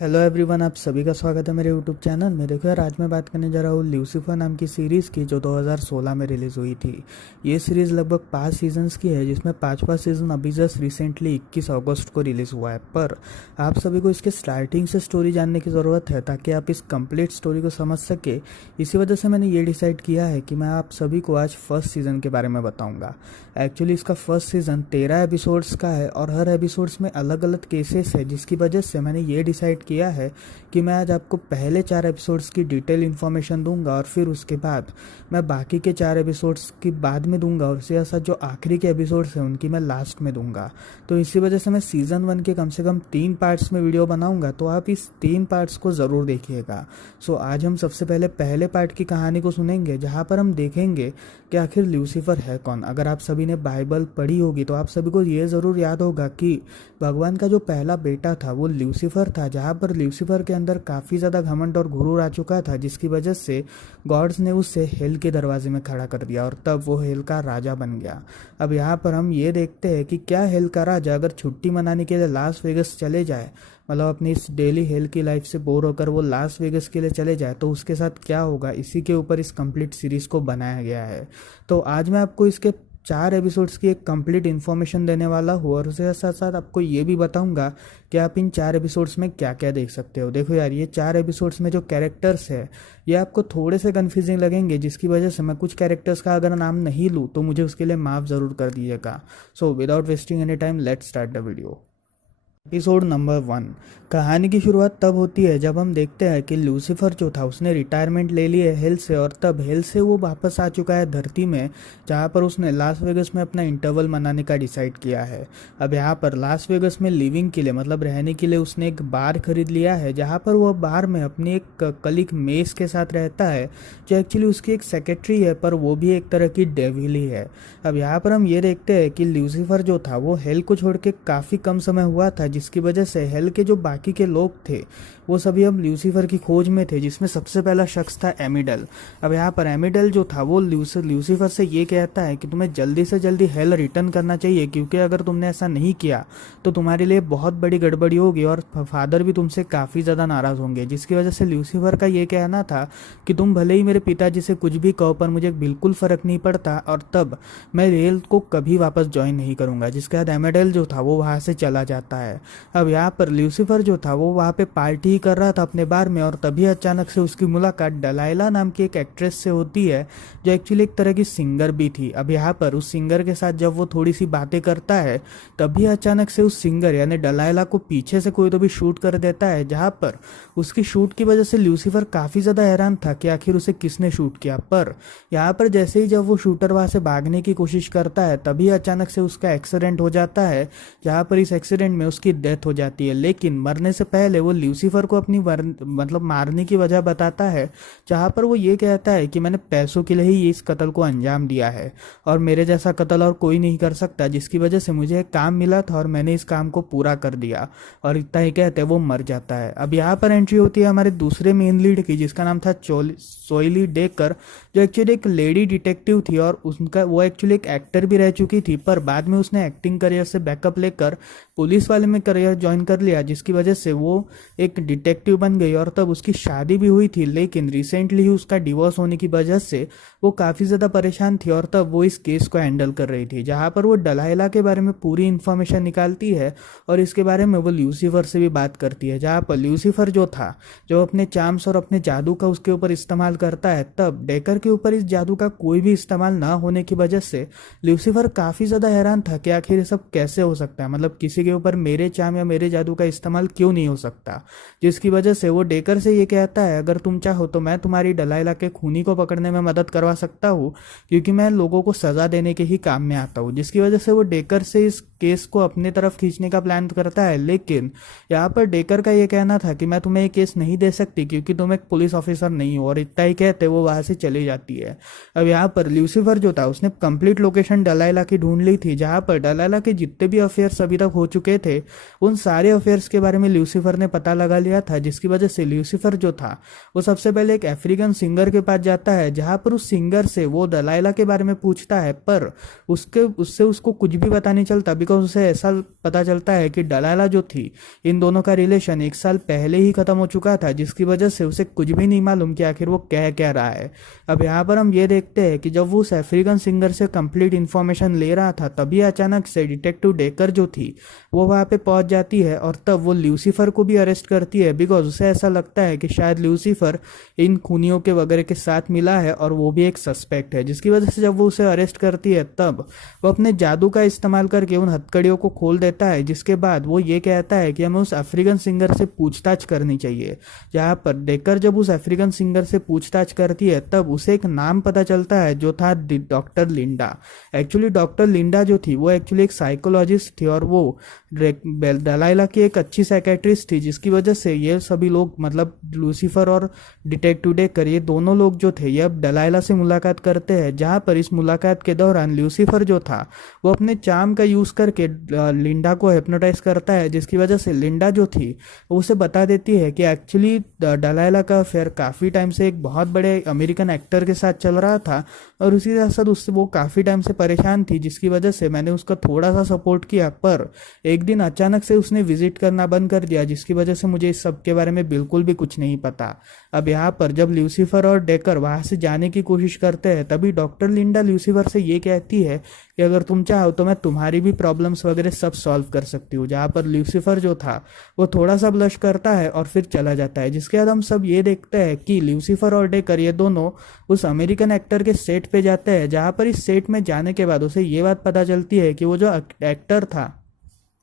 Hello everyone, आप सभी का स्वागत है मेरे यूट्यूब चैनल में। देखो यार, आज मैं बात करने जा रहा हूँ ल्यूसीफर नाम की सीरीज़ की, जो 2016 में रिलीज़ हुई थी। ये सीरीज़ लगभग 5 सीजन्स की है, जिसमें 5वां सीज़न अभी जस्ट रिसेंटली 21 अगस्त को रिलीज़ हुआ है। पर आप सभी को इसके स्टार्टिंग से स्टोरी जानने की ज़रूरत है, ताकि आप इस कंप्लीट स्टोरी को समझ सके। इसी वजह से मैंने ये डिसाइड किया है कि मैं आप सभी को आज फर्स्ट सीज़न के बारे में बताऊँगा। एक्चुअली इसका फर्स्ट सीज़न 13 एपिसोड्स का है और हर एपिसोड्स में अलग अलग केसेस है, जिसकी वजह से मैंने ये डिसाइड किया है कि मैं आज आपको पहले 4 एपिसोड्स की डिटेल इन्फॉर्मेशन दूंगा और फिर उसके बाद मैं बाकी के 4 एपिसोड्स की बाद में दूंगा, और उसके साथ जो आखिरी के एपिसोड्स हैं उनकी मैं लास्ट में दूंगा। तो इसी वजह से मैं सीज़न 1 के कम से कम 3 पार्ट्स में वीडियो बनाऊंगा, तो आप इस 3 पार्ट्स को ज़रूर देखिएगा। सो आज हम सबसे पहले पहले पार्ट की कहानी को सुनेंगे, जहाँ पर हम देखेंगे कि आखिर ल्यूसीफर है कौन। अगर आप सभी ने बाइबल पढ़ी होगी तो आप सभी को ये ज़रूर याद होगा कि भगवान का जो पहला बेटा था वो ल्यूसीफर था, जहाँ पर ल्यूसीफर के अंदर काफ़ी ज़्यादा घमंड और गुरूर आ चुका था, जिसकी वजह से गॉड्स ने उसे हेल के दरवाजे में खड़ा कर दिया और तब वो हेल का राजा बन गया। अब यहाँ पर हम ये देखते हैं कि क्या हेल का राजा अगर छुट्टी मनाने के लिए लास वेगस चले जाए, मतलब अपनी इस डेली हेल की लाइफ से बोर होकर वो लास वेगस के लिए चले जाए, तो उसके साथ क्या होगा। इसी के ऊपर इस कंप्लीट सीरीज़ को बनाया गया है। तो आज मैं आपको इसके 4 एपिसोड्स की एक कंप्लीट इन्फॉर्मेशन देने वाला हूँ, और उसके साथ साथ आपको ये भी बताऊंगा कि आप इन 4 एपिसोड्स में क्या क्या देख सकते हो। देखो यार, ये 4 एपिसोड्स में जो कैरेक्टर्स है ये आपको थोड़े से कन्फ्यूजिंग लगेंगे, जिसकी वजह से मैं कुछ कैरेक्टर्स का अगर नाम नहीं लूँ तो मुझे उसके लिए माफ़ ज़रूर कर दीजिएगा। So without wasting any time, let's start the video. Episode number 1। कहानी की शुरुआत तब होती है जब हम देखते हैं कि लूसीफर जो था उसने रिटायरमेंट ले ली है हेल से, और तब हेल से वो वापस आ चुका है धरती में, जहाँ पर उसने लास वेगस में अपना इंटरवल मनाने का डिसाइड किया है। अब यहाँ पर लास वेगस में लिविंग के लिए, मतलब रहने के लिए, उसने एक बार खरीद लिया है, जहाँ पर वह बार में अपनी एक कलीग मेस के साथ रहता है, जो एक्चुअली उसकी एक सेक्रेटरी है, पर वो भी एक तरह की डेविल ही है। अब यहाँ पर हम ये देखते हैं कि लूसीफर जो था वो हेल को छोड़ के काफ़ी कम समय हुआ था, जिसकी वजह से हेल के जो बाकी के लोग थे वो सभी अब लूसीफर की खोज में थे, जिसमें सबसे पहला शख्स था एमिडल। अब यहाँ पर एमिडल जो था वो लूसीफर से ये कहता है कि तुम्हें जल्दी से जल्दी हेल रिटर्न करना चाहिए, क्योंकि अगर तुमने ऐसा नहीं किया तो तुम्हारे लिए बहुत बड़ी गड़बड़ी होगी और फादर भी तुमसे काफ़ी ज़्यादा नाराज़ होंगे। जिसकी वजह से लूसीफर का ये कहना था कि तुम भले ही मेरे पिताजी से कुछ भी कहो, पर मुझे बिल्कुल फ़र्क नहीं पड़ता, और तब मैं हेल को कभी वापस ज्वाइन नहीं करूँगा। जिसके बाद एमिडल जो था वो वहाँ से चला जाता है। अब यहाँ पर लूसीफर जो था वो वहाँ पे पार्टी कर रहा था अपने बार में, और तभी अचानक से उसकी मुलाकात डलाइला नाम की एक एक्ट्रेस से होती है, जो एक्चुअली एक तरह की सिंगर भी थी। अब यहाँ पर उस सिंगर के साथ जब वो थोड़ी सी बातें करता है, तभी अचानक से उस सिंगर यानी डलाइला को पीछे से कोई तो भी शूट कर देता है, जहाँ पर उसकी शूट की वजह से लूसीफर काफ़ी ज़्यादा हैरान था कि आखिर उसे किसने शूट किया। पर यहाँ पर जैसे ही जब वो शूटर वहाँ से भागने की कोशिश करता है, तभी अचानक से उसका एक्सीडेंट हो जाता है, जहाँ पर इस एक्सीडेंट में उसकी डेथ हो जाती है। लेकिन मरने से पहले वो लूसीफर को अपनी मतलब मारने की वजह बताता है, जहाँ पर वो ये कहता है कि मैंने पैसों के लिए ही इस कत्ल को अंजाम दिया है, और मेरे जैसा कत्ल और कोई नहीं कर सकता, जिसकी वजह से मुझे एक काम मिला था और मैंने इस काम को पूरा कर दिया। और इतना ही कहते वो मर जाता है। अब यहाँ पर एंट्री होती है हमारे दूसरे मेन लीड की, जिसका नाम था सोइली डेकर, जो एक्चुअली एक लेडी डिटेक्टिव थी, और उनका वो एक्चुअली एक एक्टर भी रह चुकी थी, पर बाद में उसने एक्टिंग करियर से बैकअप लेकर पुलिस वाले में करियर ज्वाइन कर लिया, जिसकी वजह से वो एक डिटेक्टिव बन गई, और तब उसकी शादी भी हुई थी। लेकिन रिसेंटली ही उसका डिवोर्स होने की वजह से वो काफ़ी ज़्यादा परेशान थी, और तब वो इस केस को हैंडल कर रही थी, जहाँ पर वो डलाइला के बारे में पूरी इन्फॉर्मेशन निकालती है, और इसके बारे में वो लूसीफर से भी बात करती है, जहाँ पर लूसीफर जो था, जो अपने चार्म्स और अपने जादू का उसके ऊपर इस्तेमाल करता है, तब डेकर के ऊपर इस जादू का कोई भी इस्तेमाल ना होने की वजह से लूसीफर काफ़ी ज़्यादा हैरान था कि आखिर ये सब कैसे हो सकता है, मतलब किसी के ऊपर मेरे चार्म या मेरे जादू का इस्तेमाल क्यों नहीं हो सकता। जिसकी वजह से वो डेकर से ये कहता है, अगर तुम चाहो तो मैं तुम्हारी डलाइला के खूनी को पकड़ने में मदद करवा सकता हूँ, क्योंकि मैं लोगों को सज़ा देने के ही काम में आता हूँ। जिसकी वजह से वो डेकर से इस केस को अपने तरफ खींचने का प्लान करता है। लेकिन यहाँ पर डेकर का ये कहना था कि मैं तुम्हें ये केस नहीं दे सकती, क्योंकि तुम एक पुलिस ऑफिसर नहीं हो, और इतना ही कहते वो वहाँ से चली जाती है। अब यहाँ पर लूसीफर जो था उसने कंप्लीट लोकेशन डलाइला की ढूंढ ली थी, जहाँ पर डलाइला के जितने भी अफेयर्स अभी तक हो चुके थे, उन सारे अफेयर्स के बारे में ल्यूसीफर ने पता लगा लिया था, जिसकी वजह से ल्यूसीफर जो था वो सबसे पहले एक अफ्रीकन सिंगर के पास जाता है, जहां पर उस सिंगर से वो दलाइला के बारे में पूछता है। पर उससे उसको कुछ भी पता नहीं चलता, बिकॉज उसे ऐसा पता चलता है कि दलाइला जो थी, इन दोनों का रिलेशन 1 साल पहले ही खत्म हो चुका था, जिसकी वजह से उसे कुछ भी नहीं मालूम कि आखिर वो कह क्या रहा है। अब यहाँ पर हम ये देखते हैं कि जब वो उस अफ्रीकन सिंगर से कंप्लीट इन्फॉर्मेशन ले रहा था, तभी अचानक से डिटेक्टिव डेकर जो थी वो वहाँ पे पहुंच जाती है, और तब वो ल्यूसीफर को भी अरेस्ट करती है, बिकॉज उसे ऐसा लगता है कि शायद ल्यूसीफर इन खूनियों के वगैरह के साथ मिला है और वो भी एक सस्पेक्ट है। जिसकी वजह से जब वो उसे अरेस्ट करती है, तब वो अपने जादू का इस्तेमाल करके उन हथकड़ियों को खोल देता है, जिसके बाद वो ये कहता है कि हमें उस अफ्रीकन सिंगर से पूछताछ करनी चाहिए। जहाँ पर डेकर जब उस अफ्रीकन सिंगर से पूछताछ करती है, तब उसे एक नाम पता चलता है जो था doctor Linda. Actually doctor Linda जो थी वो एक्चुअली एक साइकोलॉजिस्ट थी, और वो दलाइला की एक अच्छी साइकेट्रिस्ट थी, जिसकी वजह से ये सभी लोग, मतलब लूसीफर और डिटेक्टिव डेकर, ये दोनों लोग जो थे ये अब दलाइला से मुलाकात करते हैं। जहाँ पर इस मुलाकात के दौरान लूसीफर जो था वो अपने चार्म का यूज करके लिंडा को हिप्नोटाइज करता है, जिसकी वजह से लिंडा जो थी वो उसे बता देती है कि एक्चुअली दलाइला का अफेयर काफ़ी टाइम से एक बहुत बड़े अमेरिकन एक्टर के साथ चल रहा था, और उसी के साथ उससे वो काफ़ी टाइम से परेशान थी, जिसकी वजह से मैंने उसका थोड़ा सा सपोर्ट किया। पर एक दिन अचानक से उसने विजिट करना बंद कर दिया, जिसकी वजह से मुझे इस सब के बारे में बिल्कुल भी कुछ नहीं पता। अब यहाँ पर जब लूसीफर और डेकर वहाँ से जाने की कोशिश करते हैं, तभी डॉक्टर लिंडा लूसीफर से ये कहती है कि अगर तुम चाहो तो मैं तुम्हारी भी प्रॉब्लम्स वगैरह सब सॉल्व कर सकती हूँ। जहाँ पर लूसीफर जो था वो थोड़ा सा ब्लश करता है और फिर चला जाता है। जिसके बाद हम सब ये देखते हैं कि लूसीफर और डेकर ये दोनों उस अमेरिकन एक्टर के सेट पे जाते हैं, जहाँ पर इस सेट में जाने के बाद उसे ये बात पता चलती है कि वो जो एक्टर था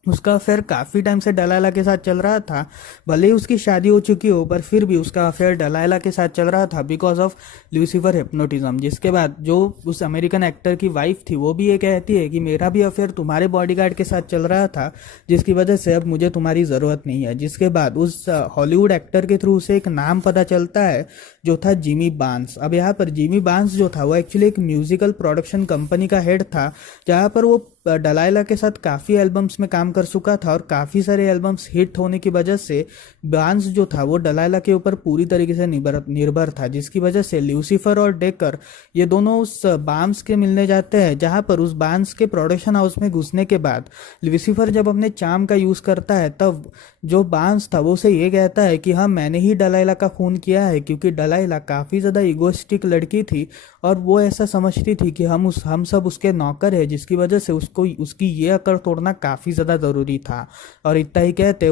उसका अफेयर काफ़ी टाइम से दलाइला के साथ चल रहा था। भले ही उसकी शादी हो चुकी हो, पर फिर भी उसका अफेयर दलाइला के साथ चल रहा था बिकॉज ऑफ लूसीफर हिप्नोटिज्म। जिसके बाद जो उस अमेरिकन एक्टर की वाइफ थी वो भी ये कहती है कि मेरा भी अफेयर तुम्हारे बॉडीगार्ड के साथ चल रहा था, जिसकी वजह से अब मुझे तुम्हारी ज़रूरत नहीं है। जिसके बाद उस हॉलीवुड एक्टर के थ्रू उसे एक नाम पता चलता है जो था जिमी बांस। अब यहाँ पर जिमी बांस जो था वो एक्चुअली एक म्यूजिकल प्रोडक्शन कंपनी का हेड था, जहाँ पर वो दलाइला के साथ काफ़ी एल्बम्स में काम कर चुका था, और काफ़ी सारे एल्बम्स हिट होने की वजह से बांस जो था वो दलाइला के ऊपर पूरी तरीके से निर्भर था। जिसकी वजह से लूसीफर और डेकर ये दोनों उस बांस के मिलने जाते हैं, जहाँ पर उस बांस के प्रोडक्शन हाउस में घुसने के बाद लूसीफर जब अपने चार्म का यूज़ करता है, तब जो बांस था वो उसे ये कहता है कि हाँ, मैंने ही दलाइला का खून किया है, क्योंकि दलाइला काफ़ी ज़्यादा इगोइस्टिक लड़की थी और वो ऐसा समझती थी कि हम सब उसके नौकर है, जिसकी वजह से उसको उसकी ये अकड़ तोड़ना काफ़ी ज़्यादा ज़रूरी था। और इतना ही कहते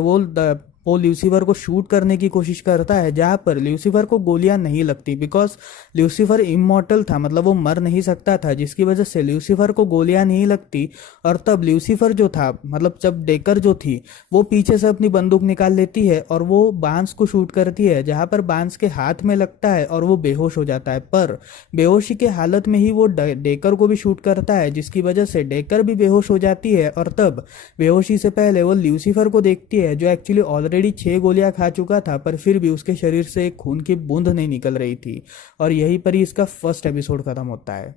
वो लूसीफर को शूट करने की कोशिश करता है, जहाँ पर लूसीफर को गोलियां नहीं लगती, बिकॉज लूसीफर इमॉर्टल था, मतलब वो मर नहीं सकता था, जिसकी वजह से लूसीफर को गोलियां नहीं लगती। और तब लूसीफर जो था, मतलब जब डेकर जो थी वो पीछे से अपनी बंदूक निकाल लेती है और वो बांस को शूट करती है, जहाँ पर बांस के हाथ में लगता है और वो बेहोश हो जाता है। पर बेहोशी के हालत में ही वो डेकर को भी शूट करता है, जिसकी वजह से डेकर भी बेहोश हो जाती है। और तब बेहोशी से पहले वो लूसीफर को देखती है, जो एक्चुअली ऑलरेडी 6 गोलियां खा चुका था, पर फिर भी उसके शरीर से एक खून की बूंद नहीं निकल रही थी। और यहीं पर ही इसका फर्स्ट एपिसोड खत्म होता है।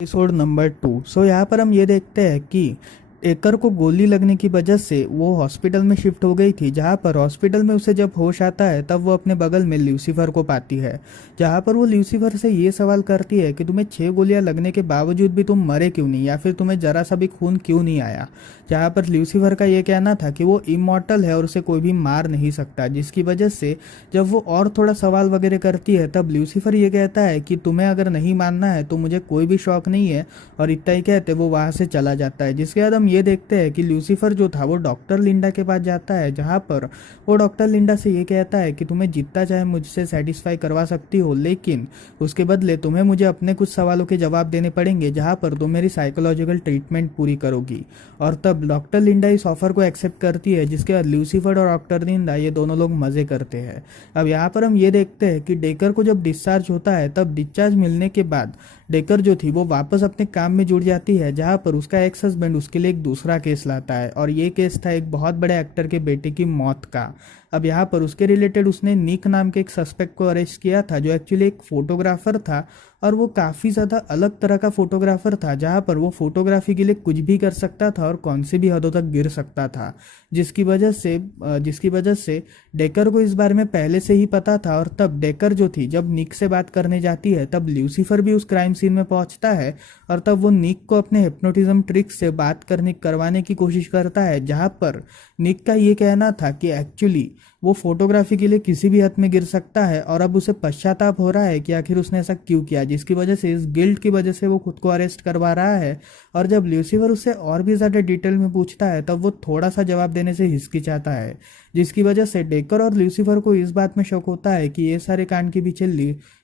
Episode number 2। सो यहाँ पर हम ये देखते हैं कि डेकर को गोली लगने की वजह से वो हॉस्पिटल में शिफ्ट हो गई थी, जहाँ पर हॉस्पिटल में उसे जब होश आता है तब वो अपने बगल में लूसीफर को पाती है, जहाँ पर वो लूसीफर से ये सवाल करती है कि तुम्हें 6 गोलियां लगने के बावजूद भी तुम मरे क्यों नहीं, या फिर तुम्हें जरा सा भी खून क्यों नहीं आया। जहाँ पर लूसीफर का ये कहना था कि वो इमॉर्टल है और उसे कोई भी मार नहीं सकता, जिसकी वजह से जब वो और थोड़ा सवाल वगैरह करती है, तब लूसीफर ये कहता है कि तुम्हें अगर नहीं मानना है तो मुझे कोई भी शौक नहीं है, और इतना ही कहते वो वहाँ से चला जाता है। जिसके बाद हम ये देखते हैं कि लूसीफर जो था वो डॉक्टर लिंडा के पास जाता है, जहाँ पर वो डॉक्टर लिंडा से ये कहता है कि तुम्हें जितना चाहे मुझसे सेटिस्फाई करवा सकती हो, लेकिन उसके बदले तुम्हें मुझे अपने कुछ सवालों के जवाब देने पड़ेंगे, जहाँ पर तुम मेरी साइकोलॉजिकल ट्रीटमेंट पूरी करोगी। और तब डॉक्टर लिंडा इस ऑफर को एक्सेप्ट करती है, जिसके बाद लूसीफर और डॉक्टर लिंडा ये दोनों लोग मजे करते हैं। अब यहाँ पर हम ये देखते हैं कि डेकर को जब डिस्चार्ज होता है, तब डिस्चार्ज मिलने के बाद डेकर जो थी वो वापस अपने काम में जुड़ जाती है, जहाँ पर उसका एक्स हस्बैंड उसके लिए एक दूसरा केस लाता है, और ये केस था एक बहुत बड़े एक्टर के बेटे की मौत का। अब यहाँ पर उसके रिलेटेड उसने निक नाम के एक सस्पेक्ट को अरेस्ट किया था, जो एक्चुअली एक फोटोग्राफर था, और वो काफ़ी ज़्यादा अलग तरह का फोटोग्राफर था, जहाँ पर वो फोटोग्राफी के लिए कुछ भी कर सकता था और कौन सी भी हदों तक गिर सकता था, जिसकी वजह से डेकर को इस बारे में पहले से ही पता था। और तब डेकर जो थी, जब निक से बात करने जाती है, तब ल्यूसीफर भी उस क्राइम सीन में पहुंचता है, और तब वो निक को अपने हिप्नोटिज्म ट्रिक से बात करवाने की कोशिश करता है, जहाँ पर निक का ये कहना था कि एक्चुअली वो फोटोग्राफी के लिए किसी भी हद में गिर सकता है, और अब उसे पश्चाताप हो रहा है कि आखिर उसने ऐसा क्यों किया, जिसकी वजह से, इस गिल्ट की वजह से वो खुद को अरेस्ट करवा रहा है। और जब ल्यूसीफर उससे और भी ज़्यादा डिटेल में पूछता है, तब वो थोड़ा सा जवाब देने से हिचकिचाता है, जिसकी वजह से डेकर और ल्यूसीफर को इस बात में शक होता है कि ये सारे कांड के पीछे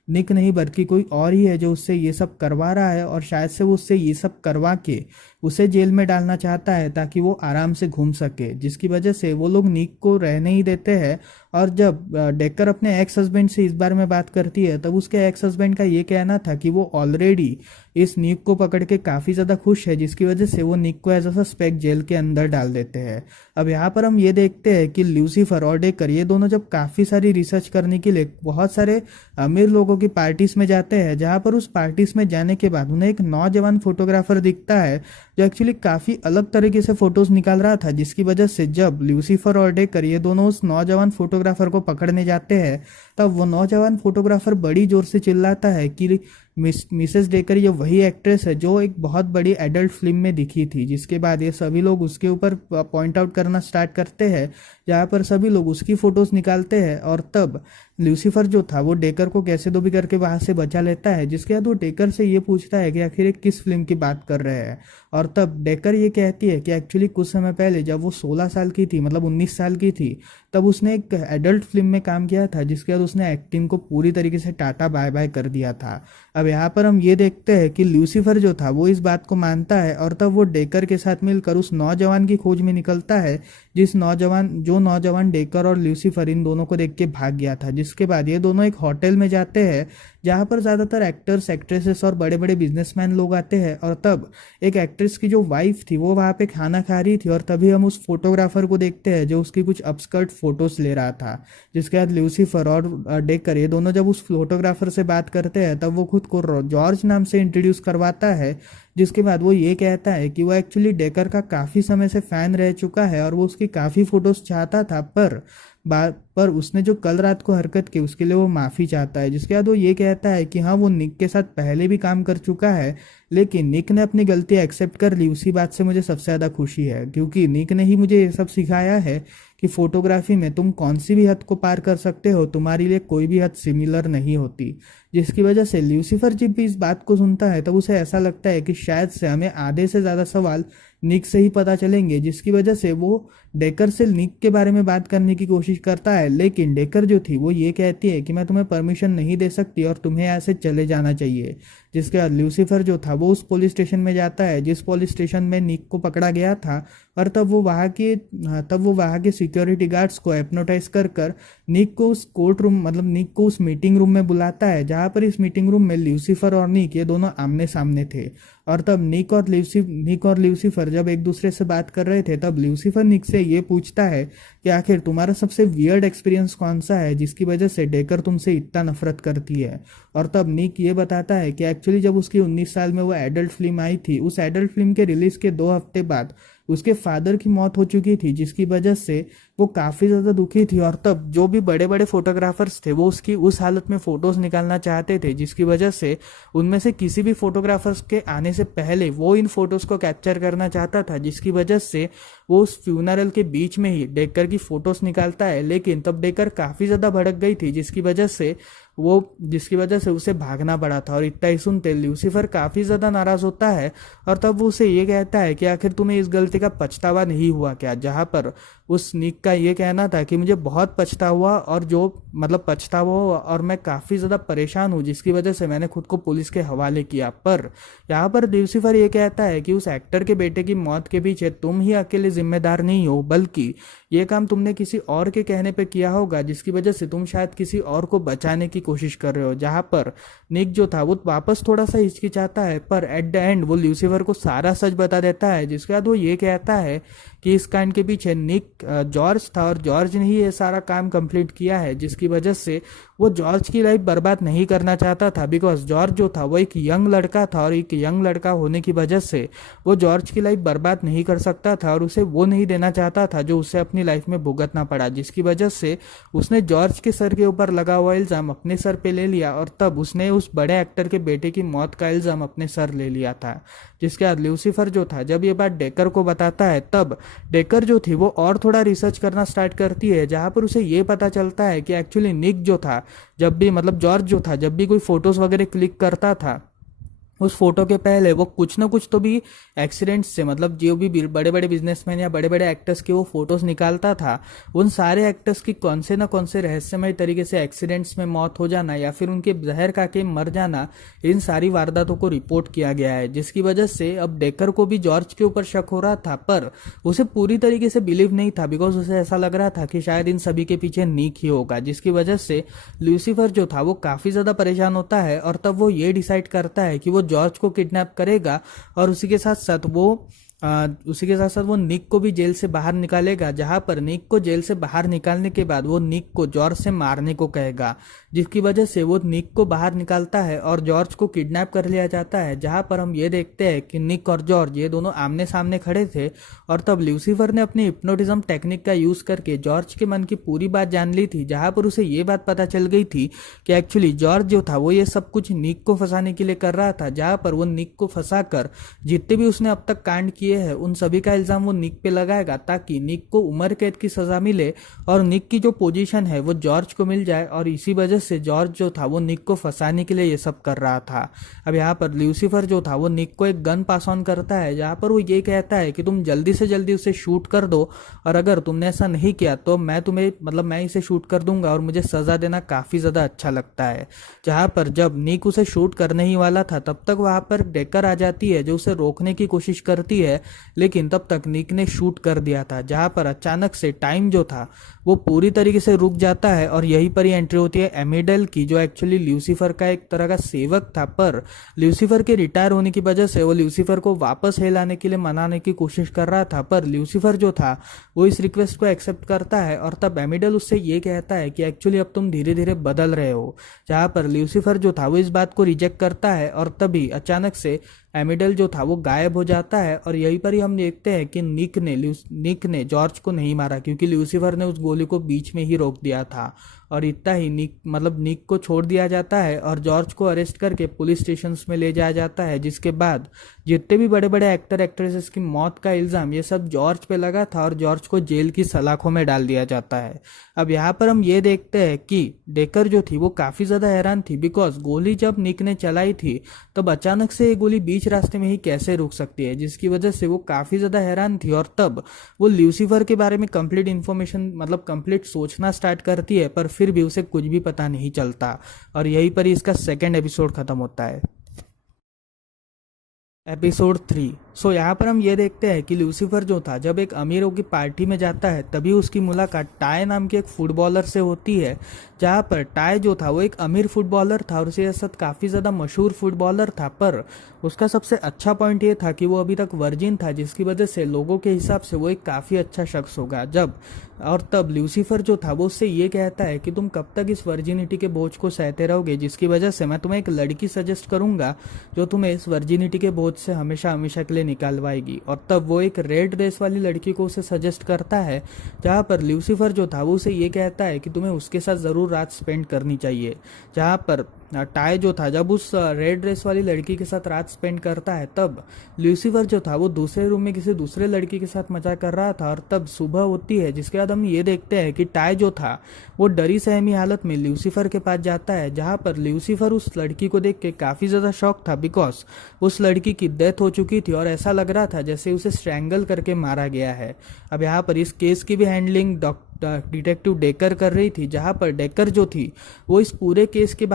निक नहीं बल्कि कोई और ही है जो उससे ये सब करवा रहा है, और शायद से वो उससे ये सब करवा के उसे जेल में डालना चाहता है ताकि वो आराम से घूम सके, जिसकी वजह से वो लोग निक को रहने ही देते हैं। और जब डेकर अपने एक्स हस्बैंड से इस बारे में बात करती है, तब उसके एक्स हस्बैंड का ये कहना था कि वो ऑलरेडी इस निक को पकड़ के काफ़ी ज़्यादा खुश है, जिसकी वजह से वो निक को एज अ सस्पेक्ट जेल के अंदर डाल देते हैं। अब यहाँ पर हम ये देखते हैं कि ल्यूसीफर और डेकर ये दोनों जब काफ़ी सारी रिसर्च करने के लिए बहुत सारे अमीर लोगों की पार्टीज में जाते हैं, जहाँ पर उस पार्टीज में जाने के बाद उन्हें एक नौजवान फोटोग्राफर दिखता है, जो एक्चुअली काफ़ी अलग तरीके से फोटोज निकाल रहा था, जिसकी वजह से जब ल्यूसीफर और डेकर ये दोनों उस नौजवान फोटोग्राफर को पकड़ने जाते हैं, तब वो नौजवान फोटोग्राफर बड़ी जोर से चिल्लाता है कि मिसेस डेकर ये वही एक्ट्रेस है जो एक बहुत बड़ी एडल्ट फिल्म में दिखी थी। जिसके बाद ये सभी लोग उसके ऊपर पॉइंट आउट करना स्टार्ट करते हैं, जहाँ पर सभी लोग उसकी फ़ोटोज़ निकालते हैं। और तब ल्यूसीफर जो था वो डेकर को कैसे तो भी करके वहाँ से बचा लेता है, जिसके बाद वो डेकर से ये पूछता है कि आखिर ये किस फिल्म की बात कर रहे हैं। और तब डेकर ये कहती है कि एक्चुअली कुछ समय पहले जब वो 16 साल की थी, मतलब 19 साल की थी, तब उसने एक एडल्ट फिल्म में काम किया था, जिसके बाद उसने एक्टिंग को पूरी तरीके से टाटा बाय बाय कर दिया था। अब यहाँ पर हम ये देखते हैं कि ल्यूसीफर जो था वो इस बात को मानता है, और तब वो डेकर के साथ मिलकर उस नौजवान की खोज में निकलता है, जो नौजवान डेकर और ल्यूसीफर इन दोनों को देख के भाग गया था। जिसके बाद ये दोनों एक होटल में जाते हैं, जहाँ पर ज़्यादातर एक्टर्स, एक्ट्रेसेस और बड़े बड़े बिजनेसमैन लोग आते हैं। और तब एक एक्ट्रेस की जो वाइफ थी वो वहाँ पे खाना खा रही थी, और तभी हम उस फोटोग्राफर को देखते हैं जो उसकी कुछ अपस्कर्ट फोटोज ले रहा था। जिसके बाद ल्यूसीफर और डेकर ये दोनों जब उस फोटोग्राफर से बात करते हैं, तब वो खुद को जॉर्ज नाम से इंट्रोड्यूस करवाता है। जिसके बाद वो ये कहता है कि वो एक्चुअली डेकर का काफ़ी समय से फ़ैन रह चुका है, और वो उसकी काफ़ी फ़ोटोज़ चाहता था, पर उसने जो कल रात को हरकत की उसके लिए वो माफ़ी चाहता है। जिसके बाद वो ये कहता है कि हाँ, वो निक के साथ पहले भी काम कर चुका है, लेकिन निक ने अपनी गलती एक्सेप्ट कर ली। उसी बात से मुझे सबसे ज़्यादा खुशी है, क्योंकि निक ने ही मुझे ये सब सिखाया है कि फोटोग्राफी में तुम कौन सी भी हद को पार कर सकते हो, तुम्हारे लिए कोई भी हद सिमिलर नहीं होती। जिसकी वजह से ल्यूसीफर जब भी इस बात को सुनता है, तब उसे ऐसा लगता है कि शायद से हमें आधे से ज़्यादा सवाल निक से ही पता चलेंगे। जिसकी वजह से वो डेकर से निक के बारे में बात करने की कोशिश करता है, लेकिन डेकर जो थी वो ये कहती है कि मैं तुम्हें परमिशन नहीं दे सकती और तुम्हें यहाँ से चले जाना चाहिए। जिसके बाद ल्यूसीफर जो था वो उस पुलिस स्टेशन में जाता है जिस पुलिस स्टेशन में निक को पकड़ा गया था, और तब वो वहाँ के सिक्योरिटी गार्ड्स को हिप्नोटाइज कर निक को उस कोर्ट रूम, मतलब निक को उस मीटिंग रूम में बुलाता है, जहाँ पर इस मीटिंग रूम में ल्यूसीफर और निक ये दोनों आमने सामने थे। और तब निक और ल्यूसीफर जब एक दूसरे से बात कर रहे थे, तब ल्यूसीफर निक से ये पूछता है कि आखिर तुम्हारा सबसे वियर्ड एक्सपीरियंस कौन सा है जिसकी वजह से डेकर तुमसे इतना नफरत करती है। और तब निक ये बताता है कि एक्चुअली जब उसकी 19 साल में वो एडल्ट फिल्म आई थी, उस एडल्ट फिल्म के रिलीज के 2 हफ्ते बाद उसके फादर की मौत हो चुकी थी, जिसकी वजह से वो काफ़ी ज़्यादा दुखी थी। और तब जो भी बड़े बड़े फोटोग्राफर्स थे वो उसकी उस हालत में फ़ोटोज़ निकालना चाहते थे, जिसकी वजह से उनमें से किसी भी फोटोग्राफर्स के आने से पहले वो इन फोटोज़ को कैप्चर करना चाहता था, जिसकी वजह से वो उस फ्यूनरल के बीच में ही डेकर की फ़ोटोज़ निकालता है। लेकिन तब डेकर काफ़ी ज़्यादा भड़क गई थी, जिसकी वजह से उसे भागना पड़ा था। और इतना ही सुनते ल्यूसीफर काफ़ी ज़्यादा नाराज़ होता है, और तब वो उसे ये कहता है कि आखिर तुम्हें इस गलती का पछतावा नहीं हुआ क्या। जहाँ पर उस निक का ये कहना था कि मुझे बहुत पछतावा हुआ और मैं काफ़ी ज़्यादा परेशान हूँ, जिसकी वजह से मैंने खुद को पुलिस के हवाले किया। पर यहाँ पर ल्यूसीफर ये कहता है कि उस एक्टर के बेटे की मौत के पीछे तुम ही अकेले जिम्मेदार नहीं हो, बल्कि ये काम तुमने किसी और के कहने पे किया होगा, जिसकी वजह से तुम शायद किसी और को बचाने की कोशिश कर रहे हो, जहाँ पर निक जो था वो वापस थोड़ा सा हिचकिचाता है, पर एट द एंड वो ल्यूसीफर को सारा सच बता देता है, जिसके बाद वो ये कहता है कि इस कांड के पीछे निक जॉर्ज था और जॉर्ज ने ही ये सारा काम कंप्लीट किया है, जिसकी वजह से वो जॉर्ज की लाइफ बर्बाद नहीं करना चाहता था, बिकॉज जॉर्ज जो था वो एक यंग लड़का था और एक यंग लड़का होने की वजह से वो जॉर्ज की लाइफ बर्बाद नहीं कर सकता था और उसे वो नहीं देना चाहता था जो उसे अपनी लाइफ में भुगतना पड़ा, जिसकी वजह से उसने जॉर्ज के सर के ऊपर लगा हुआ इल्ज़ाम अपने सर पे ले लिया और तब उसने उस बड़े एक्टर के बेटे की मौत का इल्ज़ाम अपने सर ले लिया था। जिसके बाद ल्यूसीफर जो था जब ये बात डेकर को बताता है, तब डेकर जो थी वो और थोड़ा रिसर्च करना स्टार्ट करती है, जहाँ पर उसे ये पता चलता है कि एक्चुअली निक जो था जब भी मतलब जॉर्ज जो था जब भी कोई फोटोज वगैरह क्लिक करता था, उस फोटो के पहले वो कुछ ना कुछ तो भी एक्सीडेंट्स से, मतलब जो भी बड़े बड़े बिजनेसमैन या बड़े बड़े एक्टर्स के वो फोटोज निकालता था, उन सारे एक्टर्स की कौन से ना कौन से रहस्यमय तरीके से एक्सीडेंट्स में मौत हो जाना या फिर उनके जहर खा के मर जाना, इन सारी वारदातों को रिपोर्ट किया गया है, जिसकी वजह से अब डेकर को भी जॉर्ज के ऊपर शक हो रहा था, पर उसे पूरी तरीके से बिलीव नहीं था, बिकॉज उसे ऐसा लग रहा था कि शायद इन सभी के पीछे नीक ही होगा, जिसकी वजह से ल्यूसीफर जो था वो काफी ज्यादा परेशान होता है और तब वो ये डिसाइड करता है कि वो जॉर्ज को किडनैप करेगा और उसी के साथ साथ वो निक को भी जेल से बाहर निकालेगा, जहां पर निक को जेल से बाहर निकालने के बाद वो निक को जॉर्ज से मारने को कहेगा, जिसकी वजह से वो निक को बाहर निकालता है और जॉर्ज को किडनैप कर लिया जाता है, जहां पर हम ये देखते हैं कि निक और जॉर्ज ये दोनों आमने सामने खड़े थे और तब ल्यूसीफर ने अपनी हिप्नोटिज्म टेक्निक का यूज करके जॉर्ज के मन की पूरी बात जान ली थी, जहां पर उसे ये बात पता चल गई थी कि एक्चुअली जॉर्ज जो था वो ये सब कुछ निक को फंसाने के लिए कर रहा था, जहां पर वो निक को फंसाकर जितने भी उसने अब तक कांड किए हैं उन सभी का इल्जाम वो निक पे लगाएगा, ताकि निक को उम्र कैद की सजा मिले और निक की जो पोजीशन है वो जॉर्ज को मिल जाए, और इसी वजह से जॉर्ज जो था वो निक को फंसाने के लिए ये सब कर रहा था। अब यहाँ पर ल्यूसीफर जो था वो निक को एक गन पास ऑन करता है, जहाँ पर वो ये कहता है कि तुम जल्दी से जल्दी उसे शूट कर दो और अगर तुमने ऐसा नहीं किया तो मैं इसे शूट कर दूंगा और मुझे सजा देना काफी ज्यादा अच्छा लगता है। जहाँ पर जब निक उसे शूट करने ही वाला था तब तक वहां पर डेकर आ जाती है जो उसे रोकने की कोशिश करती है, लेकिन तब तक निक ने शूट कर दिया था, जहां पर अचानक से टाइम जो था वो पूरी तरीके से रुक जाता है और यहीं पर ही एंट्री होती है एमिडल की, जो एक्चुअली ल्यूसीफर का एक तरह का सेवक था, पर ल्यूसीफर के रिटायर होने की वजह से वो ल्यूसीफर को वापस लाने के लिए मनाने की कोशिश कर रहा था, पर ल्यूसीफर जो था वो इस रिक्वेस्ट को एक्सेप्ट करता है और तब एमिडल उससे ये कहता है कि एक्चुअली अब तुम धीरे धीरे बदल रहे हो, जहां पर ल्यूसीफर जो था वो इस बात को रिजेक्ट करता है और तभी अचानक से एमिडल जो था वो गायब हो जाता है और यहीं पर ही हम देखते हैं कि निक ने जॉर्ज को नहीं मारा, क्योंकि ल्यूसीफर ने उस गोली को बीच में ही रोक दिया था और इतना ही निक को छोड़ दिया जाता है और जॉर्ज को अरेस्ट करके पुलिस स्टेशन में ले जाया जाता है, जिसके बाद जितने भी बड़े बड़े एक्टर एक्ट्रेसेस की मौत का इल्जाम ये सब जॉर्ज पे लगा था और जॉर्ज को जेल की सलाखों में डाल दिया जाता है। अब यहाँ पर हम ये देखते हैं कि डेकर जो थी वो काफी ज्यादा हैरान थी, बिकॉज गोली जब निक ने चलाई थी तब अचानक से ये गोली बीच रास्ते में ही कैसे रुक सकती है, जिसकी वजह से वो काफी ज्यादा हैरान थी और तब वो ल्यूसीफर के बारे में कंप्लीट इन्फॉर्मेशन कंप्लीट सोचना स्टार्ट करती है, पर फिर भी उसे कुछ भी पता नहीं चलता और यहीं पर ही इसका सेकेंड एपिसोड खत्म होता है। एपिसोड 3। सो यहाँ पर हम ये देखते हैं कि ल्यूसीफर जो था जब एक अमीरों की पार्टी में जाता है तभी उसकी मुलाकात टाय नाम के एक फुटबॉलर से होती है, जहाँ पर टाय जो था वो एक अमीर फुटबॉलर था और उसके साथ काफ़ी ज़्यादा मशहूर फुटबॉलर था, पर उसका सबसे अच्छा पॉइंट ये था कि वो अभी तक वर्जिन था, जिसकी वजह से लोगों के हिसाब से वो एक काफ़ी अच्छा शख्स होगा। तब ल्यूसीफर जो था वो उससे ये कहता है कि तुम कब तक इस वर्जिनिटी के बोझ को सहते रहोगे, जिसकी वजह से मैं तुम्हें एक लड़की सजेस्ट करूंगा जो तुम्हें इस वर्जिनिटी के बोझ से हमेशा हमेशा के लिए निकालवाएगी। और तब वो एक रेड ड्रेस वाली लड़की को उसे सजेस्ट करता है, जहाँ पर ल्यूसीफर जो था वो उसे ये कहता है कि तुम्हें उसके साथ ज़रूर रात स्पेंड करनी चाहिए। जहाँ पर टाय जो था जब उस रेड ड्रेस वाली लड़की के साथ रात स्पेंड करता है तब ल्यूसीफर जो था वो दूसरे रूम में किसी दूसरे लड़की के साथ मजा कर रहा था और तब सुबह होती है, जिसके बाद हम ये देखते हैं कि टाय जो था वो डरी सहमी हालत में ल्यूसीफर के पास जाता है, जहाँ पर ल्यूसीफर उस लड़की को देख के काफ़ी ज़्यादा शॉक था, बिकॉज उस लड़की की डेथ हो चुकी थी और ऐसा लग रहा था जैसे उसे स्ट्रैंगल करके मारा गया है। अब यहाँ पर इस केस की भी हैंडलिंग डिटेक्टिव डेकर कर रही थी, जहां पर डेकर जो थी वो इस पूरे केस के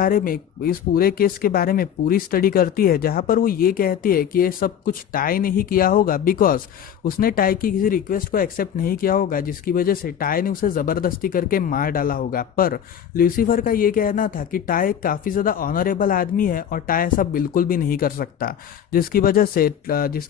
बारे में पूरी स्टडी करती है, जहां पर वो ये कहती है कि ये सब कुछ टाई ने ही किया होगा, बिकॉज उसने टाई की किसी रिक्वेस्ट को एक्सेप्ट नहीं किया होगा, जिसकी वजह से टाई ने उसे जबरदस्ती करके मार डाला होगा। पर लूसीफर का ये कहना था कि टाई काफी ज्यादा ऑनरेबल आदमी है और टाई ऐसा बिल्कुल भी नहीं कर सकता, जिसकी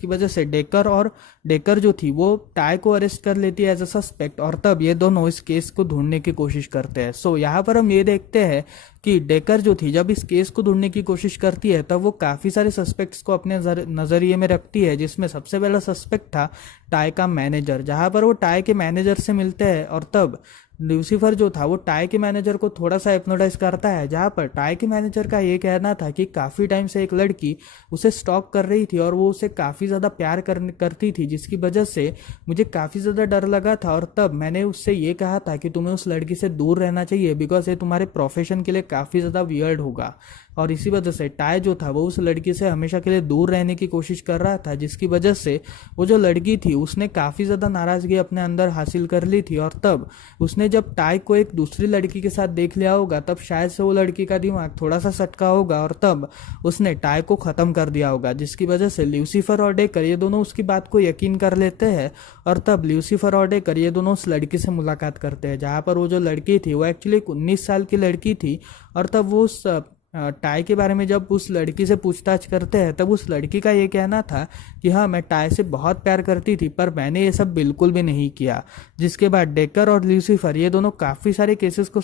वजह से डेकर जो थी वो टाई को अरेस्ट कर लेती है एज अ सस्पेक्ट, और तब ये दोनों इस केस को ढूंढने की कोशिश करते हैं। सो यहाँ पर हम ये देखते हैं कि डेकर जो थी जब इस केस को ढूंढने की कोशिश करती है तब वो काफी सारे सस्पेक्ट्स को अपने नजरिए में रखती है, जिसमें सबसे पहला सस्पेक्ट था टाई का मैनेजर, जहां पर वो टाई के मैनेजर से मिलते हैं और तब लूसीफर जो था वो टाई के मैनेजर को थोड़ा सा हिप्नोटाइज करता है, जहां पर टाई के मैनेजर का ये कहना था कि काफी टाइम से एक लड़की उसे स्टॉक कर रही थी और वो उसे काफी ज्यादा प्यार करती थी, जिसकी वजह से मुझे काफी ज्यादा डर लगा था और तब मैंने उससे ये कहा था कि तुम्हें उस लड़की से दूर रहना चाहिए, बिकॉज ये तुम्हारे प्रोफेशन के लिए काफी ज्यादा वियर्ड होगा। और इसी वजह से टाई जो था वो उस लड़की से हमेशा के लिए दूर रहने की कोशिश कर रहा था, जिसकी वजह से वो जो लड़की थी उसने काफी ज्यादा नाराजगी अपने अंदर हासिल कर ली थी, और तब उसने जब टाई को एक दूसरी लड़की के साथ देख लिया होगा तब शायद से वो लड़की का दिमाग थोड़ा सा सटका होगा और तब उसने टाई को खत्म कर दिया होगा, जिसकी वजह से लूसीफर और डेकर ये दोनों उसकी बात को यकीन कर लेते हैं और तब लूसीफर और डेकर ये दोनों उस लड़की से मुलाकात करते हैं, जहां पर वो जो लड़की थी वो एक्चुअली एक 19 साल की लड़की थी। और तब वो उस टाई के बारे में जब उस लड़की से पूछताछ करते हैं तब उस लड़की का ये कहना था कि हाँ, मैं टाई से बहुत प्यार करती थी पर मैंने ये सब बिल्कुल भी नहीं किया। जिसके बाद डेकर और लूसीफर ये दोनों काफ़ी सारे केसेस को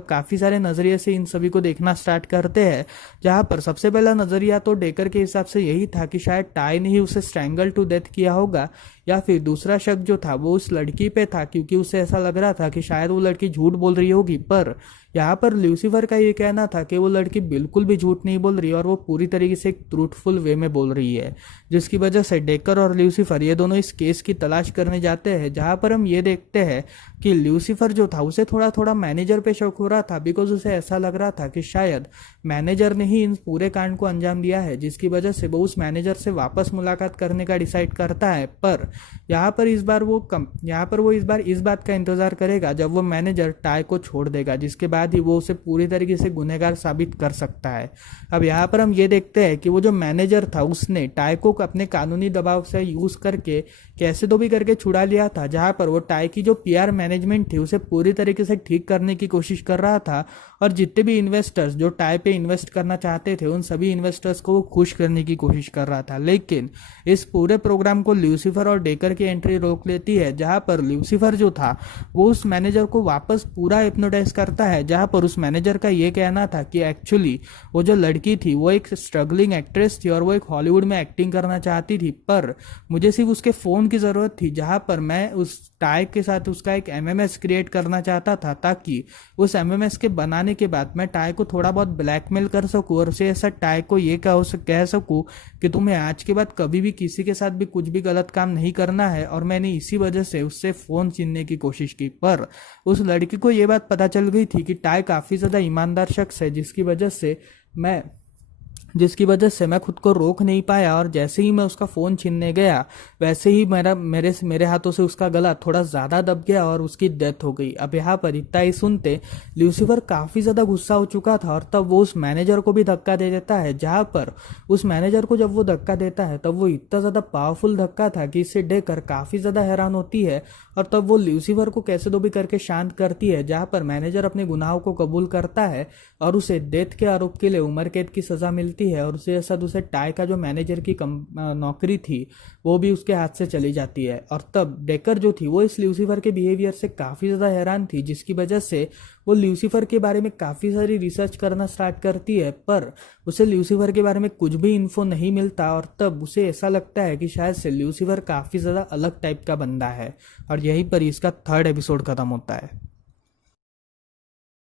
काफ़ी सारे नज़रिए से इन सभी को देखना स्टार्ट करते हैं, जहाँ पर सबसे पहला नज़रिया तो डेकर के हिसाब से यही था कि शायद टाई ने ही उसे स्ट्रैंगल टू डेथ किया होगा, या फिर दूसरा शक जो था वो उस लड़की पे था क्योंकि उसे ऐसा लग रहा था कि शायद वो लड़की झूठ बोल रही होगी। पर यहाँ पर लूसीफर का ये कहना था कि वो लड़की बिल्कुल भी झूठ नहीं बोल रही और वो पूरी तरीके से एक ट्रूथफुल वे में बोल रही है, जिसकी वजह से डेकर और लूसीफर ये दोनों इस केस की तलाश करने जाते हैं, जहाँ पर हम ये देखते हैं कि लूसीफर जो था उसे थोड़ा थोड़ा मैनेजर पे शक हो रहा था, बिकॉज उसे ऐसा लग रहा था कि शायद मैनेजर ने ही इन पूरे कांड को अंजाम दिया है, जिसकी वजह से वो उस मैनेजर से वापस मुलाकात करने का डिसाइड करता है। पर यहाँ पर वो इस बात का इंतजार करेगा जब वो मैनेजर टाई को छोड़ देगा, जिसके बाद ही वो उसे पूरी तरीके से गुनहगार साबित कर सकता है। अब यहाँ पर हम ये देखते हैं कि वो जो मैनेजर था उसने टाई को अपने कानूनी दबाव से यूज करके कैसे तो भी करके छुड़ा लिया था, जहाँ पर वो टाई की जो पीआर मैनेजमेंट थी उसे पूरी तरीके से ठीक करने की कोशिश कर रहा था और जितने भी इन्वेस्टर्स जो टाई पे इन्वेस्ट करना चाहते थे उन सभी इन्वेस्टर्स को वो खुश करने की कोशिश कर रहा था। लेकिन इस पूरे प्रोग्राम को लूसीफर और डेकर की एंट्री रोक लेती है, जहां पर लूसीफर जो था वो उस मैनेजर को वापस पूरा हिप्नोटाइज करता है, जहां पर उस मैनेजर का ये कहना था कि एक्चुअली वो जो लड़की थी वो एक स्ट्रगलिंग एक्ट्रेस थी और वो एक हॉलीवुड में एक्टिंग करना चाहती थी, पर मुझे सिर्फ उसके फोन की जरूरत थी, जहां पर मैं उस टाई के साथ उसका एक एमएमएस क्रिएट करना चाहता था ताकि उस एमएमएस के बनाने के बाद मैं टाई को थोड़ा बहुत ब्लैकमेल कर सकूं और उसे ऐसा टाई को ये कह सकूं कि तुम्हें आज के बाद कभी भी किसी के साथ भी कुछ भी गलत काम नहीं करना है, और मैंने इसी वजह से उससे फोन छीनने की कोशिश की। पर उस लड़की को ये बात पता चल गई थी कि टाई काफी ज्यादा ईमानदार शख्स है, जिसकी वजह से मैं खुद को रोक नहीं पाया और जैसे ही मैं उसका फोन छीनने गया वैसे ही मेरे हाथों से उसका गला थोड़ा ज्यादा दब गया और उसकी डेथ हो गई। अब यहाँ पर इतना ही सुनते लूसीफर काफी ज्यादा गुस्सा हो चुका था और तब वो उस मैनेजर को भी धक्का दे देता है, जहाँ पर उस मैनेजर को जब वो धक्का देता है तब वो इतना ज्यादा पावरफुल धक्का था कि इसे देखकर काफी ज्यादा हैरान होती है और तब वो लूसीफर को कैसे तो भी करके शांत करती है, जहाँ पर मैनेजर अपने गुनाहों को कबूल करता है और उसे डेथ के आरोप के लिए उम्र कैद की सजा मिलती है और उसे ऐसा दूसरे टाई का जो मैनेजर की नौकरी थी वो भी उसके हाथ से चली जाती है। और तब डेकर जो थी वो इस लूसीफर के बिहेवियर से काफी ज्यादा हैरान थी, जिसकी वजह से वो लूसीफर के बारे में काफी सारी रिसर्च करना स्टार्ट करती है, पर उसे लूसीफर के बारे में कुछ भी इन्फो नहीं मिलता और तब उसे ऐसा लगता है कि शायद से लूसीफर काफी ज्यादा अलग टाइप का बंदा है और यहीं पर इसका 3rd एपिसोड खत्म होता है।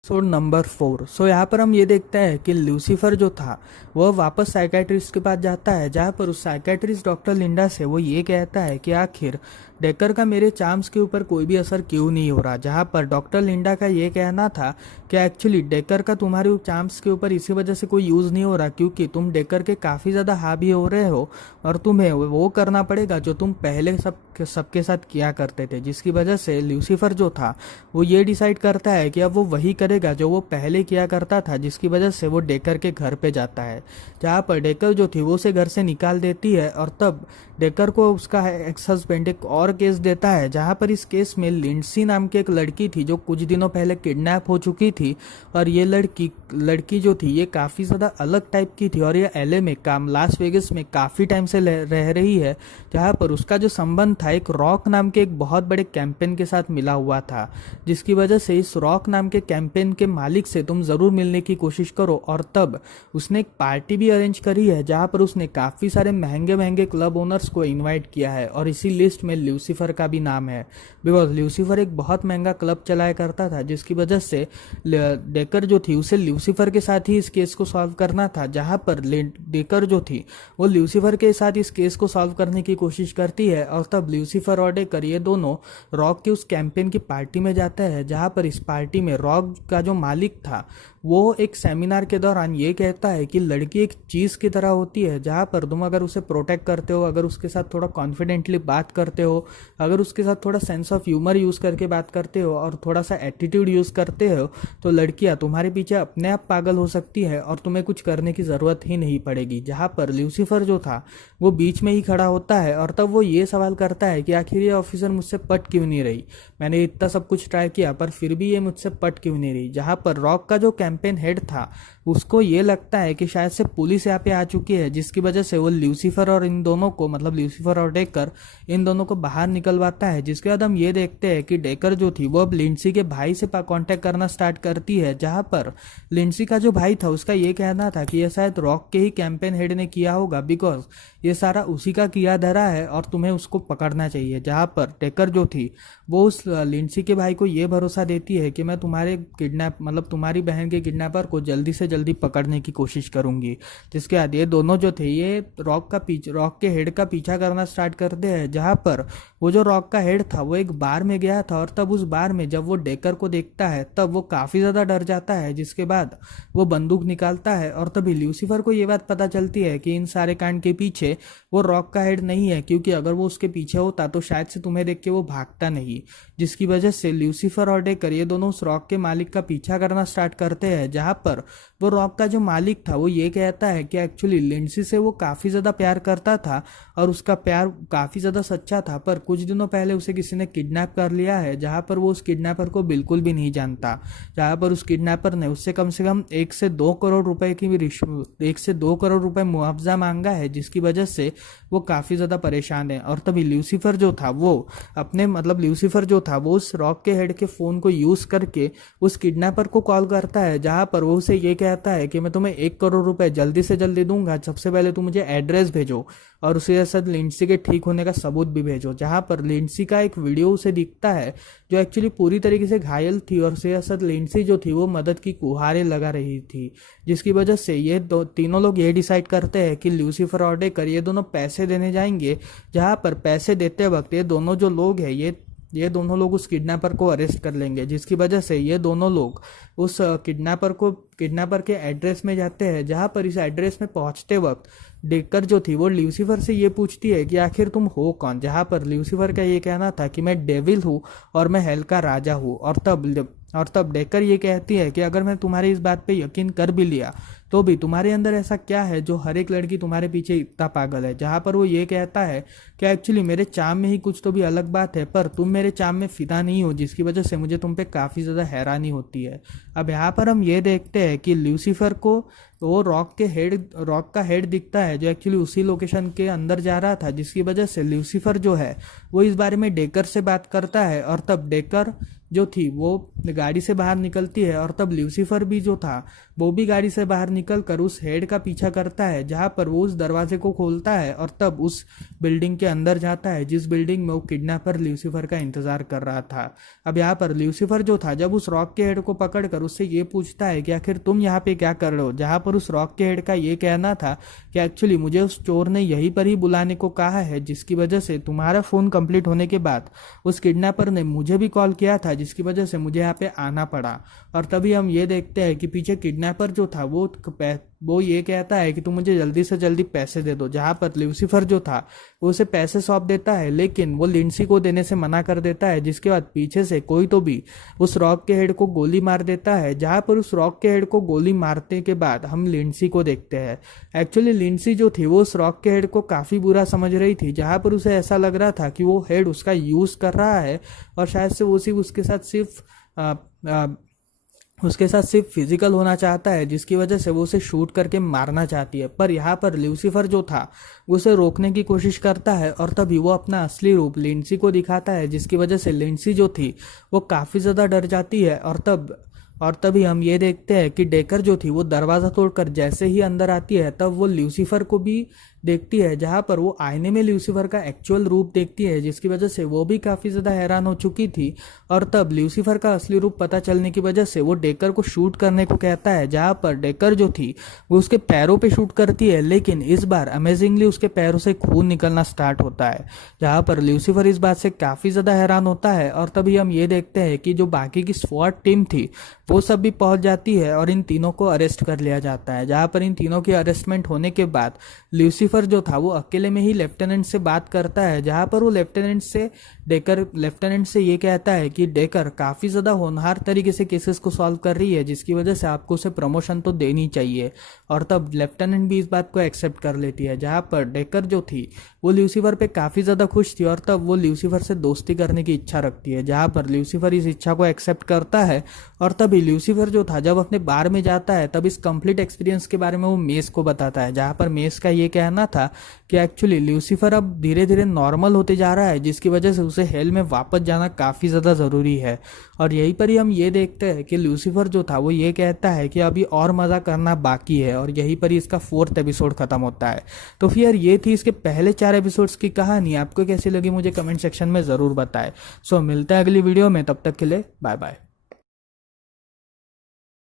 Episode number 4। सो यहाँ पर हम ये देखते हैं कि लूसीफर जो था वह वापस साइकेट्रिस्ट के पास जाता है, जहाँ पर उस साइकेट्रिस्ट डॉक्टर लिंडा से वो ये कहता है कि आखिर डेकर का मेरे चार्म्स के ऊपर कोई भी असर क्यों नहीं हो रहा, जहाँ पर डॉक्टर लिंडा का ये कहना था कि एक्चुअली डेकर का तुम्हारे चार्म्स के ऊपर इसी वजह से कोई यूज़ नहीं हो रहा क्योंकि तुम डेकर के काफ़ी ज़्यादा हावी हो रहे हो और तुम्हें वो करना पड़ेगा जो तुम पहले सबके साथ किया करते थे, जिसकी वजह से लूसीफर जो था वो ये डिसाइड करता है कि अब वो वही करेगा जो वो पहले किया करता था, जिसकी वजह से वो डेकर के घर पे जाता है, जहाँ पर डेकर जो थी वो उसे घर से निकाल देती है और तब डेकर को उसका एक्स हस्बैंड एक और केस देता है, जहाँ पर इस केस में लिंडसी नाम की एक लड़की थी जो कुछ दिनों पहले किडनैप हो चुकी थी और ये लड़की जो थी ये काफ़ी ज़्यादा अलग टाइप की थी और ये एलए में लास वेगस में काफ़ी टाइम से रह रही है, जहाँ पर उसका जो संबंध था एक रॉक नाम के एक बहुत बड़े कैंपेन के साथ मिला हुआ था, जिसकी वजह से इस रॉक नाम के कैंपेन के मालिक से तुम ज़रूर मिलने की कोशिश करो। और तब उसने एक पार्टी भी अरेंज करी है जहाँ पर उसने काफ़ी सारे महंगे महंगे क्लब ओनर्स को इनवाइट किया है और इसी लिस्ट में लूसीफर का भी नाम है, बिकॉज लूसीफर एक बहुत महंगा क्लब चलाया करता था, जिसकी वजह से डेकर जो थी उसे लूसीफर के साथ ही इस केस को सॉल्व करना था, जहाँ पर डेकर जो थी वो लूसीफर के साथ इस केस को सॉल्व करने की कोशिश करती है और तब लूसीफर और डेकर ये दोनों रॉक के उस कैंपेन की पार्टी में जाते हैं, जहाँ पर इस पार्टी में रॉक का जो मालिक था वो एक सेमिनार के दौरान ये कहता है कि लड़की एक चीज़ की तरह होती है, जहाँ पर तुम अगर उसे प्रोटेक्ट करते हो, अगर उसके साथ थोड़ा कॉन्फिडेंटली बात करते हो, अगर उसके साथ थोड़ा सेंस ऑफ ह्यूमर यूज़ करके बात करते हो और थोड़ा सा एटीट्यूड यूज़ करते हो तो लड़कियाँ तुम्हारे पीछे अपने आप पागल हो सकती है और तुम्हें कुछ करने की ज़रूरत ही नहीं पड़ेगी। जहाँ पर लूसीफर जो था वो बीच में ही खड़ा होता है और तब वो ये सवाल करता है कि आखिर ये ऑफिसर मुझसे पट क्यों नहीं रही, मैंने इतना सब कुछ ट्राई किया पर फिर भी ये मुझसे पट क्यों नहीं रही। जहाँ पर रॉक का जो कैंपेन हेड था उसको ये लगता है कि शायद से पुलिस यहाँ पे आ चुकी है, जिसकी वजह से वो लूसीफर और इन दोनों को मतलब लूसीफर और डेकर इन दोनों को बाहर निकलवाता है। जिसके बाद हम ये देखते हैं कि डेकर जो थी वो अब लिंडसी के भाई से कांटेक्ट करना स्टार्ट करती है, जहाँ पर लिंडसी का जो भाई था उसका ये कहना था कि ये शायद रॉक के ही कैंपेन हेड ने किया होगा, बिकॉज ये सारा उसी का किया धरा है और तुम्हें उसको पकड़ना चाहिए। जहाँ पर डेकर जो थी वो उस लिंडसी के भाई को ये भरोसा देती है कि मैं तुम्हारे तुम्हारी बहन के किडनैपर को जल्दी से जल्दी पकड़ने की कोशिश करूंगी। जिसके बाद ये दोनों जो थे ये रॉक के हेड का पीछा करना स्टार्ट करते हैं, जहाँ पर वो जो रॉक का हेड था वो एक बार में गया था और तब उस बार में जब वो डेकर को देखता है तब वो काफ़ी ज़्यादा डर जाता है, जिसके बाद वो बंदूक निकालता है और तभी लूसीफर को ये बात पता चलती है कि इन सारे कांड के पीछे वो रॉक का हेड नहीं है, क्योंकि अगर वो उसके पीछे होता तो शायद से तुम्हें देख के वो भागता नहीं। जिसकी वजह से लूसीफर और डेकर ये दोनों उस रॉक के मालिक का पीछा करना स्टार्ट करते हैं, जहाँ पर वो रॉक का जो मालिक था वो ये कहता है कि एक्चुअली लिंडसी से वो काफ़ी ज़्यादा प्यार करता था और उसका प्यार काफ़ी ज़्यादा सच्चा था, पर कुछ दिनों पहले उसे किसी ने किडनैप कर लिया है, जहाँ पर वो उस किडनैपर को बिल्कुल भी नहीं जानता, जहाँ पर उस किडनैपर ने उससे कम से कम 1 से 2 करोड़ रुपए की भी 1 से 2 करोड़ रुपए मुआवजा मांगा है, जिसकी वजह से वो काफ़ी ज़्यादा परेशान है। और तभी लूसीफर जो था वो उस रॉक के हेड के फ़ोन को यूज़ करके उस किडनैपर को कॉल करता है, जहाँ पर वो उसे ये कहता है कि मैं तुम्हें 1 करोड़ रुपए जल्दी से जल्दी दूंगा, सबसे पहले तुम मुझे एड्रेस भेजो और उसके साथ लिंडसी के ठीक होने का सबूत भी भेजो। जहाँ पर लिंडसी का एक वीडियो उसे दिखता है जो एक्चुअली पूरी तरीके से घायल थी और उसके साथ लिंडसी जो थी वो मदद की गुहारें लगा रही थी, जिसकी वजह से ये तीनों लोग ये डिसाइड करते हैं कि लूसीफर और डेकर ये दोनों पैसे देने जाएंगे, जहाँ पर पैसे देते वक्त ये दोनों जो लोग हैं ये दोनों लोग उस किडनैपर को अरेस्ट कर लेंगे, जिसकी वजह से ये दोनों लोग उस किडनैपर के एड्रेस में जाते हैं, जहाँ पर इस एड्रेस में पहुंचते वक्त डेकर जो थी वो लूसीफर से ये पूछती है कि आखिर तुम हो कौन, जहाँ पर लूसीफर का ये कहना था कि मैं डेविल हूँ और मैं हेल का राजा हूँ। और तब डेकर ये कहती है कि अगर मैं तुम्हारी इस बात पे यकीन कर भी लिया तो भी तुम्हारे अंदर ऐसा क्या है जो हर एक लड़की तुम्हारे पीछे इतना पागल है। जहाँ पर वो ये कहता है कि एक्चुअली मेरे चाम में ही कुछ तो भी अलग बात है, पर तुम मेरे चाम में फिदा नहीं हो, जिसकी वजह से मुझे तुम पे काफ़ी ज़्यादा हैरानी होती है। अब यहाँ पर हम ये देखते हैं कि लूसीफर को वो रॉक का हेड दिखता है जो एक्चुअली उसी लोकेशन के अंदर जा रहा था, जिसकी वजह से लूसीफर जो है वो इस बारे में डेकर से बात करता है और तब डेकर जो थी वो गाड़ी से बाहर निकलती है और तब ल्यूसीफर भी जो था वो भी गाड़ी से बाहर निकल कर उस हेड का पीछा करता है, जहां पर वो उस दरवाजे को खोलता है और तब उस बिल्डिंग के अंदर जाता है जिस बिल्डिंग में वो किडनैपर ल्यूसीफर का इंतजार कर रहा था। अब यहाँ पर ल्यूसीफर जो था जब उस रॉक के हेड को पकड़कर उससे ये पूछता है कि आखिर तुम यहाँ पे क्या कर रहे हो, जहां पर उस रॉक के हेड का ये कहना था कि एक्चुअली मुझे उस चोर ने यहीं पर ही बुलाने को कहा है, जिसकी वजह से तुम्हारा फोन कंप्लीट होने के बाद उस किडनैपर ने मुझे भी कॉल किया था, जिसकी वजह से मुझे यहाँ पे आना पड़ा। और तभी हम ये देखते हैं कि पीछे किडनैपर जो था वो ये कहता है कि तुम मुझे जल्दी से जल्दी पैसे दे दो, जहां पर ल्यूसीफर जो था वो उसे पैसे सौंप देता है, लेकिन वो लिंडसी को देने से मना कर देता है, जिसके बाद पीछे से कोई तो भी उस रॉक के हेड को गोली मार देता है, जहां पर उस रॉक के हेड को गोली मारने के बाद हम लिंडसी को देखते हैं। एक्चुअली लिंडसी जो थी वो उस रॉक के हेड को काफी बुरा समझ रही थी, जहां पर उसे ऐसा लग रहा था कि वो हेड उसका यूज कर रहा है और शायद से वो उसके साथ सिर्फ फिजिकल होना चाहता है, जिसकी वजह से वो उसे शूट करके मारना चाहती है। पर यहाँ पर ल्यूसीफर जो था वो उसे रोकने की कोशिश करता है और तभी वो अपना असली रूप लिंडसी को दिखाता है, जिसकी वजह से लिंडसी जो थी वो काफ़ी ज़्यादा डर जाती है। और तभी हम ये देखते हैं कि डेकर जो थी वो दरवाज़ा तोड़कर जैसे ही अंदर आती है तब वो ल्यूसीफर को भी देखती है, जहां पर वो आईने में ल्यूसीफर का एक्चुअल रूप देखती है, जिसकी वजह से वो भी काफ़ी ज़्यादा हैरान हो चुकी थी। और तब ल्यूसीफर का असली रूप पता चलने की वजह से वो डेकर को शूट करने को कहता है, जहां पर डेकर जो थी वो उसके पैरों पे शूट करती है, लेकिन इस बार अमेजिंगली उसके पैरों से खून निकलना स्टार्ट होता है, जहां पर ल्यूसीफर इस बात से काफ़ी ज़्यादा हैरान होता है। और तभी हम ये देखते हैं कि जो बाकी की स्वॉट टीम थी वो सब भी पहुंच जाती है और इन तीनों को अरेस्ट कर लिया जाता है, जहां पर इन तीनों की अरेस्टमेंट होने के बाद ल्यूसीफर जो था वो अकेले में ही लेफ्टिनेंट से बात करता है, जहां पर वो लेफ्टिनेंट से ये कहता है कि डेकर काफ़ी ज़्यादा होनहार तरीके से केसेस को सॉल्व कर रही है, जिसकी वजह से आपको उसे प्रमोशन तो देनी चाहिए। और तब लेफ्टिनेंट भी इस बात को एक्सेप्ट कर लेती है, जहां पर डेकर जो थी वो ल्यूसीफर पे काफ़ी ज़्यादा खुश थी और तब वो ल्यूसीफर से दोस्ती करने की इच्छा रखती है, जहां पर ल्यूसीफर इस इच्छा को एक्सेप्ट करता है। और तभी ल्यूसीफर जो था जब अपने बार में जाता है तब इस कंप्लीट एक्सपीरियंस के बारे में वो मेस को बताता है, जहां पर मेस का ये कहना था कि एक्चुअली ल्यूसीफर अब धीरे धीरे नॉर्मल होते जा रहा है, जिसकी वजह से उसे हेल में वापस जाना काफ़ी ज़्यादा ज़रूरी है। और यहीं पर ही हम ये देखते हैं कि ल्यूसीफर जो था वो ये कहता है कि अभी और मज़ा करना बाकी है, और यहीं पर ही इसका 4th एपिसोड खत्म होता है। तो फिर ये थी इसके पहले 4 एपिसोड्स की कहानी। आपको कैसी लगी मुझे कमेंट सेक्शन में ज़रूर बताएं। सो मिलते हैं अगली वीडियो में, तब तक के लिए बाय बाय।